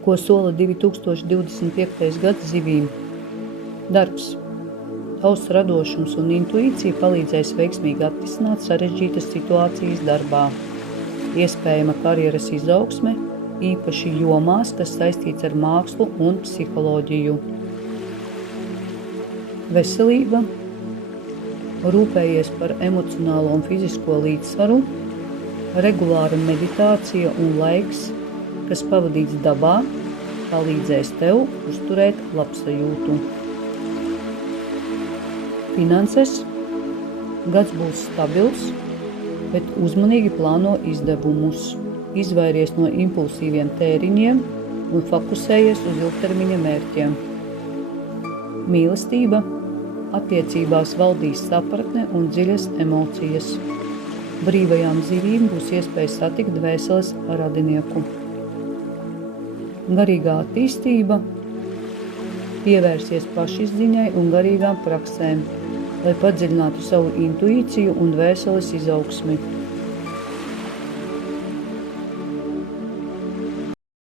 Ko sola 2025. gads zivīm? Darbs. Tavs radošums un intuīcija palīdzēs veiksmīgi atrisināt sarežģītas situācijas darbā. Iespējama karjeras izaugsme, īpaši jomās, kas saistīts ar mākslu un psiholoģiju. Veselība. Rūpējies par emocionālo un fizisko līdzsvaru, regulāra meditācija un laiks, kas pavadīts dabā, palīdzēs tev uzturēt labsajūtu. Finanses. Gads būs stabils, bet uzmanīgi plāno izdevumus. Izvairies no impulsīviem tēriņiem un fokusējies uz ilgtermiņa mērķiem. Mīlestība. Attiecībās valdīs sapratne un dziļas emocijas. Brīvajām zivīm būs iespēja satikt dvēseles radinieku. Garīgā attīstība. Pievērsies pašizziņai un garīgām praksēm, lai padziļinātu savu intuīciju un dvēseles izaugsmi.